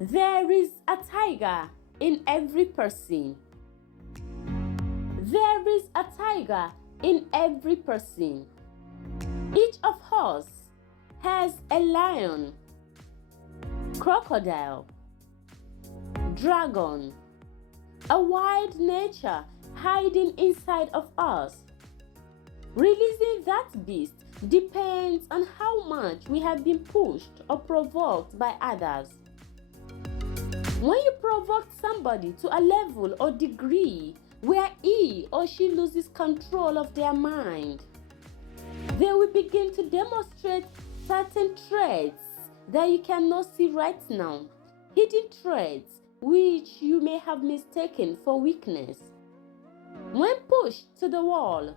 There is a tiger in every person. There is a tiger in every person. Each of us has a lion, crocodile, dragon, a wild nature hiding inside of us. Releasing that beast depends on how much we have been pushed or provoked by others. When you provoke somebody to a level or degree where he or she loses control of their mind, they will begin to demonstrate certain traits that you cannot see right now, hidden traits which you may have mistaken for weakness. When pushed to the wall,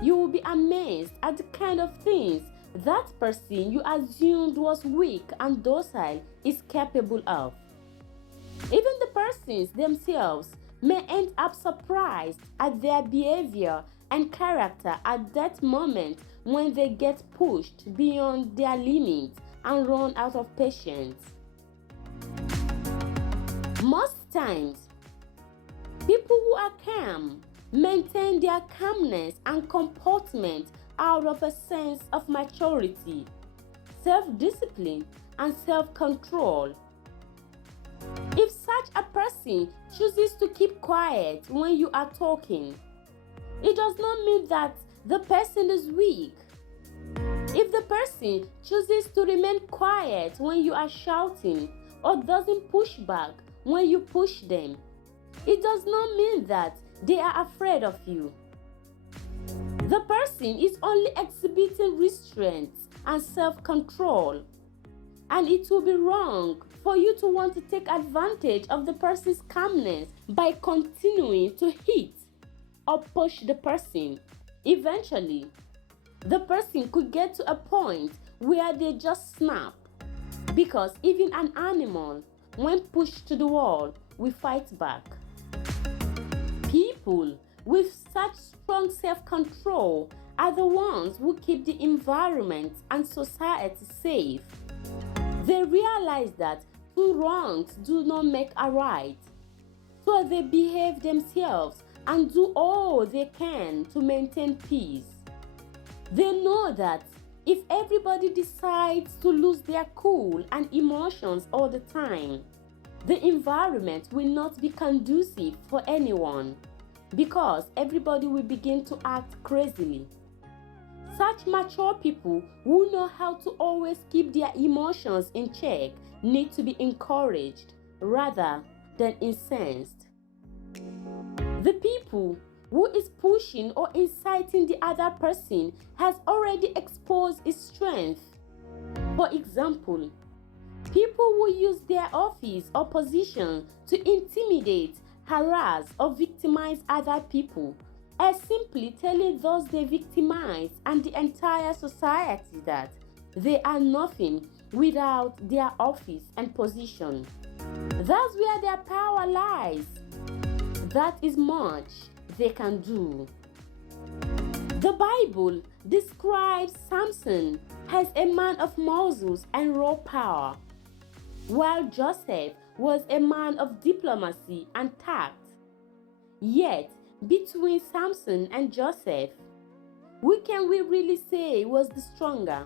you will be amazed at the kind of things that person you assumed was weak and docile is capable of. Even the persons themselves may end up surprised at their behavior and character at that moment when they get pushed beyond their limits and run out of patience. Most times, people who are calm maintain their calmness and comportment out of a sense of maturity, self-discipline, and self-control. If such a person chooses to keep quiet when you are talking, it does not mean that the person is weak. If the person chooses to remain quiet when you are shouting or doesn't push back when you push them, it does not mean that they are afraid of you. The person is only exhibiting restraint and self-control, and it will be wrong for you to want to take advantage of the person's calmness by continuing to hit or push the person. Eventually, the person could get to a point where they just snap, because even an animal, when pushed to the wall, will fight back. People with such strong self-control are the ones who keep the environment and society safe. They realize that two wrongs do not make a right, so they behave themselves and do all they can to maintain peace. They know that if everybody decides to lose their cool and emotions all the time, the environment will not be conducive for anyone, because everybody will begin to act crazily. Such mature people who know how to always keep their emotions in check need to be encouraged rather than incensed. The people who is pushing or inciting the other person has already exposed his strength. For example, people who use their office or position to intimidate, harass, or victimize other people are simply telling those they victimize and the entire society that they are nothing without their office and position. That's where their power lies. That is much they can do. The Bible describes Samson as a man of muscles and raw power, while Joseph was a man of diplomacy and tact. Yet, between Samson and Joseph, which can we really say was the stronger?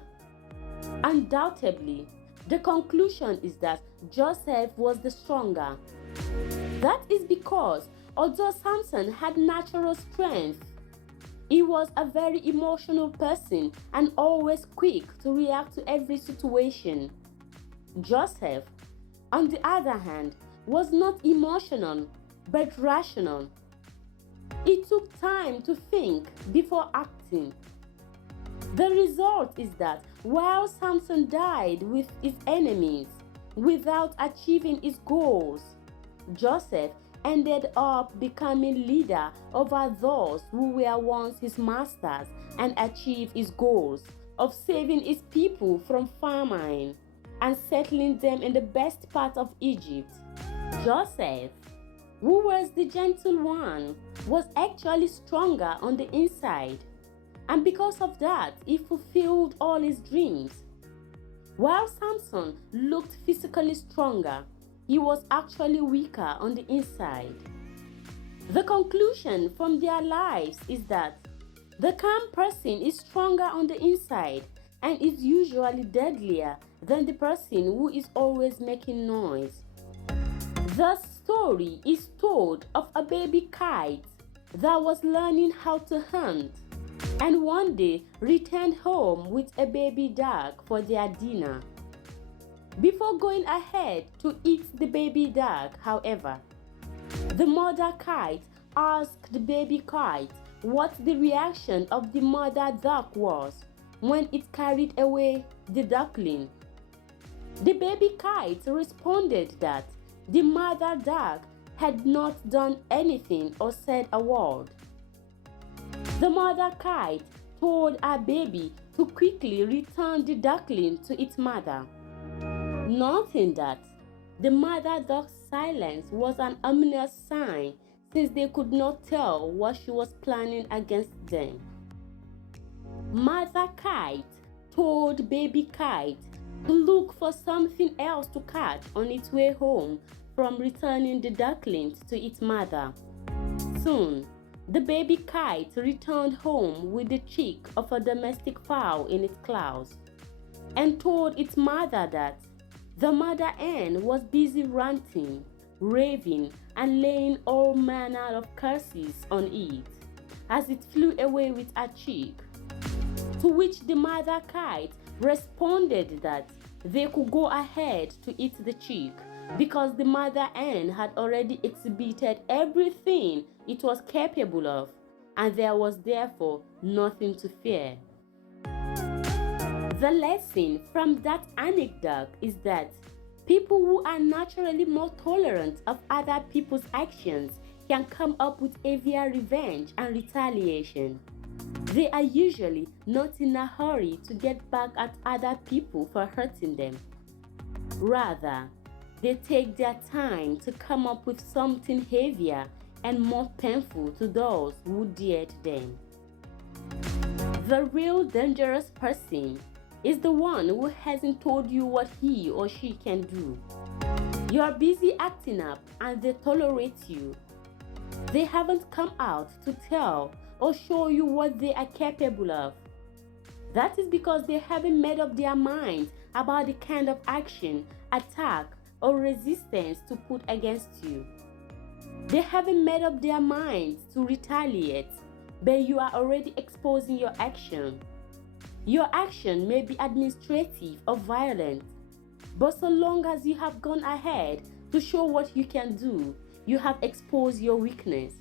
Undoubtedly, the conclusion is that Joseph was the stronger. That is because although Samson had natural strength, he was a very emotional person and always quick to react to every situation. Joseph, on the other hand, was not emotional but rational. It took time to think before acting. The result is that while Samson died with his enemies without achieving his goals, Joseph ended up becoming leader over those who were once his masters and achieved his goals of saving his people from famine and settling them in the best part of Egypt. Joseph, who was the gentle one, was actually stronger on the inside, and because of that, he fulfilled all his dreams. While Samson looked physically stronger, he was actually weaker on the inside. The conclusion from their lives is that the calm person is stronger on the inside and is usually deadlier than the person who is always making noise. The story is told of a baby kite that was learning how to hunt and one day returned home with a baby duck for their dinner. Before going ahead to eat the baby duck, however, the mother kite asked the baby kite what the reaction of the mother duck was when it carried away the duckling. The baby kite responded that the mother duck had not done anything or said a word. The mother kite told her baby to quickly return the duckling to its mother, noting that the mother duck's silence was an ominous sign since they could not tell what she was planning against them. Mother kite told baby kite to look for something else to catch on its way home from returning the ducklings to its mother. Soon, the baby kite returned home with the chick of a domestic fowl in its claws and told its mother that the mother hen was busy ranting, raving, and laying all manner of curses on it as it flew away with her chick. To which the mother kite responded that they could go ahead to eat the chick because the mother hen had already exhibited everything it was capable of, and there was therefore nothing to fear. The lesson from that anecdote is that people who are naturally more tolerant of other people's actions can come up with heavier revenge and retaliation. They are usually not in a hurry to get back at other people for hurting them. Rather, they take their time to come up with something heavier and more painful to those who dared them. The real dangerous person is the one who hasn't told you what he or she can do. You are busy acting up and they tolerate you. They haven't come out to tell or show you what they are capable of. That is because they haven't made up their minds about the kind of action, attack, or resistance to put against you. They haven't made up their minds to retaliate, but you are already exposing your action. Your action may be administrative or violent, but so long as you have gone ahead to show what you can do, you have exposed your weakness.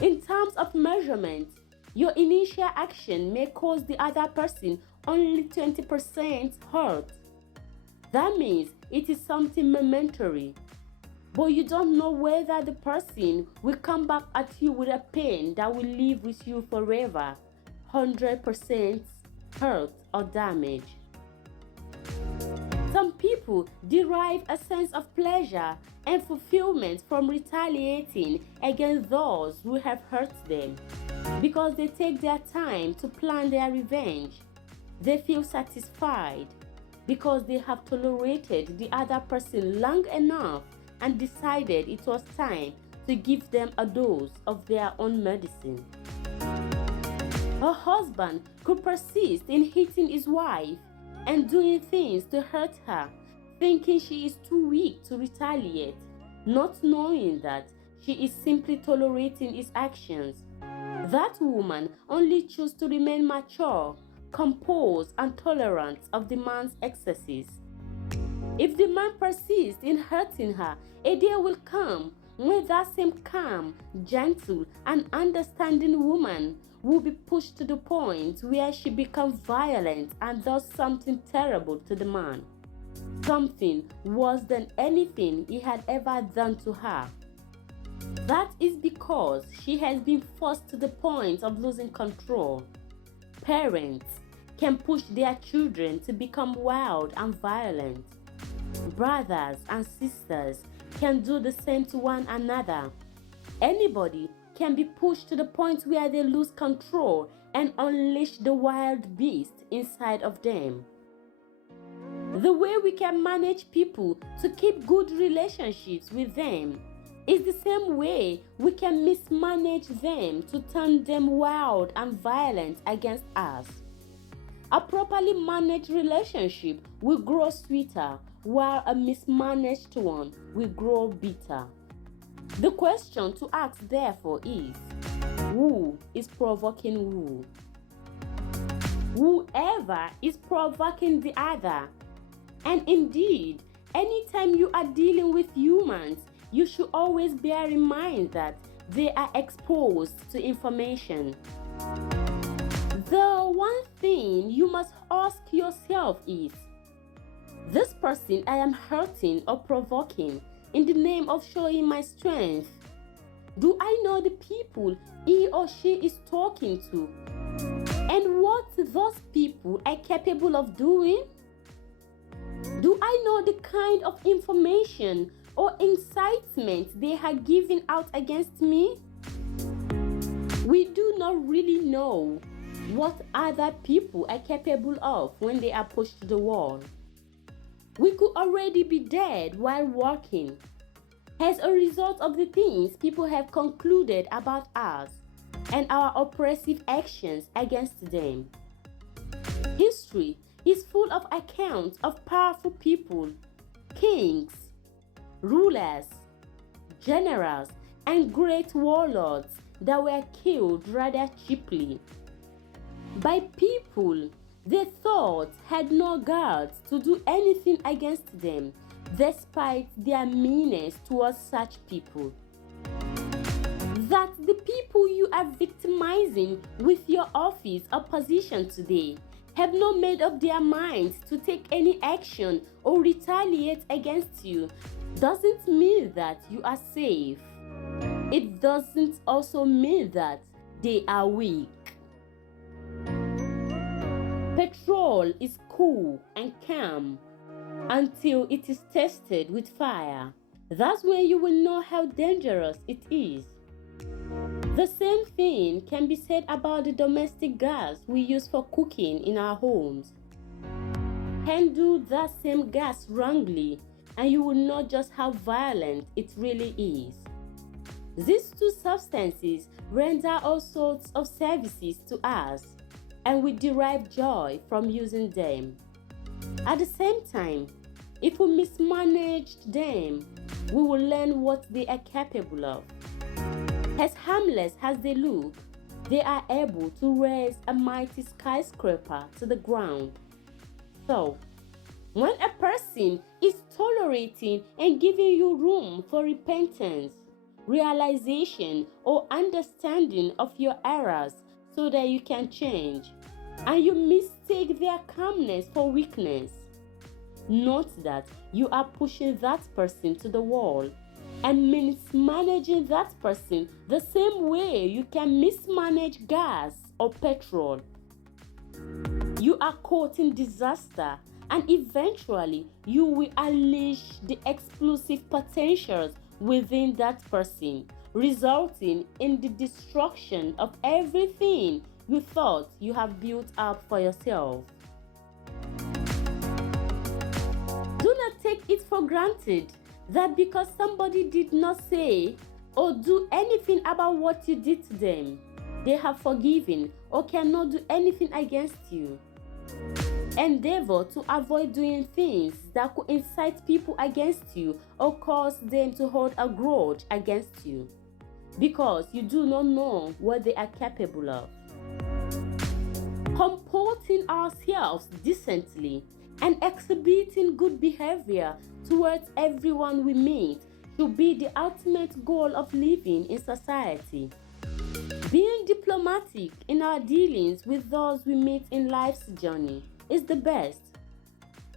In terms of measurement, your initial action may cause the other person only 20% hurt. That means it is something momentary, but you don't know whether the person will come back at you with a pain that will live with you forever, 100% hurt or damage. Some people derive a sense of pleasure and fulfillment from retaliating against those who have hurt them because they take their time to plan their revenge. They feel satisfied because they have tolerated the other person long enough and decided it was time to give them a dose of their own medicine. A husband could persist in hitting his wife and doing things to hurt her, thinking she is too weak to retaliate, not knowing that she is simply tolerating his actions. That woman only chose to remain mature, composed, and tolerant of the man's excesses. If the man persists in hurting her, a day will come when that same calm, gentle, and understanding woman will be pushed to the point where she becomes violent and does something terrible to the man, something worse than anything he had ever done to her. That is because she has been forced to the point of losing control. Parents can push their children to become wild and violent. Brothers and sisters can do the same to one another. Anybody can be pushed to the point where they lose control and unleash the wild beast inside of them. The way we can manage people to keep good relationships with them is the same way we can mismanage them to turn them wild and violent against us. A properly managed relationship will grow sweeter, while a mismanaged one will grow bitter. The question to ask, therefore, is who is provoking who? Whoever is provoking the other. And indeed, anytime you are dealing with humans, you should always bear in mind that they are exposed to information. The one thing you must ask yourself is, this person I am hurting or provoking in the name of showing my strength, do I know the people he or she is talking to? And what those people are capable of doing? Do I know the kind of information or incitement they are giving out against me? We do not really know what other people are capable of when they are pushed to the wall. We could already be dead while walking as a result of the things people have concluded about us and our oppressive actions against them. History is full of accounts of powerful people, kings, rulers, generals, and great warlords that were killed rather cheaply by people they thought had no guards to do anything against them, despite their meanness towards such people. That the people you are victimizing with your office or position today have not made up their minds to take any action or retaliate against you doesn't mean that you are safe. It doesn't also mean that they are weak. Petrol is cool and calm until it is tested with fire. That's when you will know how dangerous it is. The same thing can be said about the domestic gas we use for cooking in our homes. Handle that same gas wrongly, and you will know just how violent it really is. These two substances render all sorts of services to us, and we derive joy from using them. At the same time, if we mismanage them, we will learn what they are capable of. As harmless as they look, they are able to raise a mighty skyscraper to the ground. So, when a person is tolerating and giving you room for repentance, realization, or understanding of your errors so that you can change, and you mistake their calmness for weakness, note that you are pushing that person to the wall and mismanaging that person the same way you can mismanage gas or petrol. You are courting disaster, and eventually you will unleash the explosive potentials within that person, resulting in the destruction of everything you thought you have built up for yourself. Do not take it for granted that because somebody did not say or do anything about what you did to them, they have forgiven or cannot do anything against you. Endeavor to avoid doing things that could incite people against you or cause them to hold a grudge against you, because you do not know what they are capable of. Comporting ourselves decently and exhibiting good behavior towards everyone we meet should be the ultimate goal of living in society. Being diplomatic in our dealings with those we meet in life's journey is the best.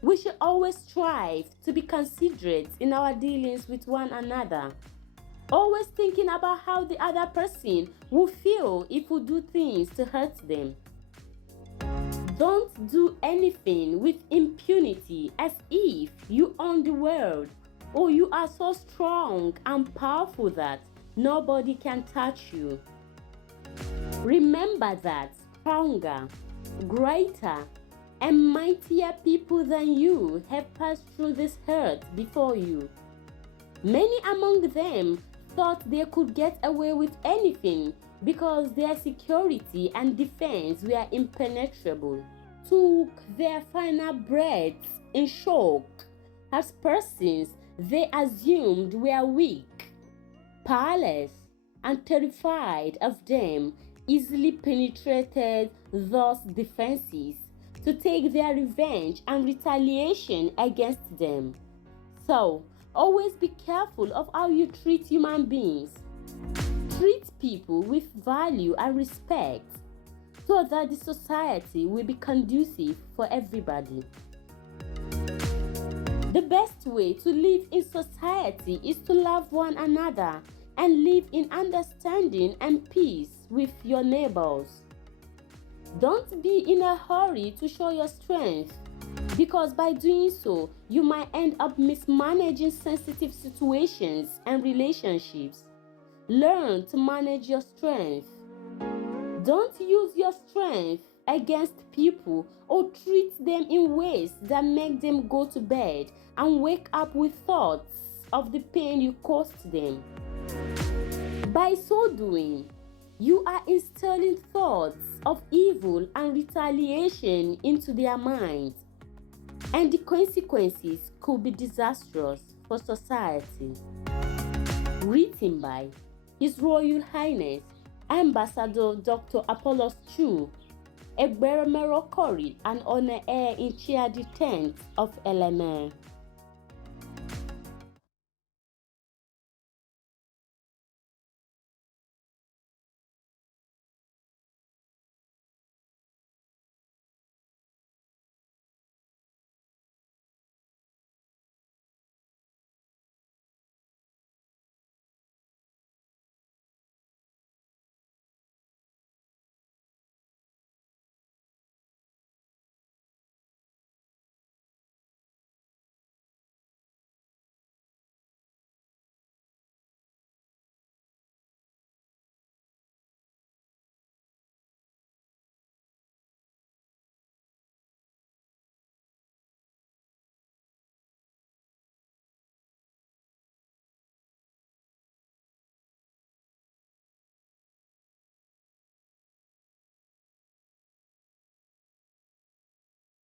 We should always strive to be considerate in our dealings with one another, always thinking about how the other person will feel if we do things to hurt them. Don't do anything with impunity as if you own the world or you are so strong and powerful that nobody can touch you. Remember that stronger, greater, and mightier people than you have passed through this earth before you. Many among them thought they could get away with anything because their security and defense were impenetrable, took their final breaths in shock as persons they assumed were weak, powerless, and terrified of them easily penetrated those defenses to take their revenge and retaliation against them. So, always be careful of how you treat human beings. Treat people with value and respect so that the society will be conducive for everybody. The best way to live in society is to love one another and live in understanding and peace with your neighbors. Don't be in a hurry to show your strength, because by doing so, you might end up mismanaging sensitive situations and relationships. Learn to manage your strength. Don't use your strength against people or treat them in ways that make them go to bed and wake up with thoughts of the pain you caused them. By so doing, you are instilling thoughts of evil and retaliation into their minds, and the consequences could be disastrous for society. Written by His Royal Highness Ambassador Dr. Apollos Chu, Egberemero Kori, and Honor Air in Chair the 10th of LMA.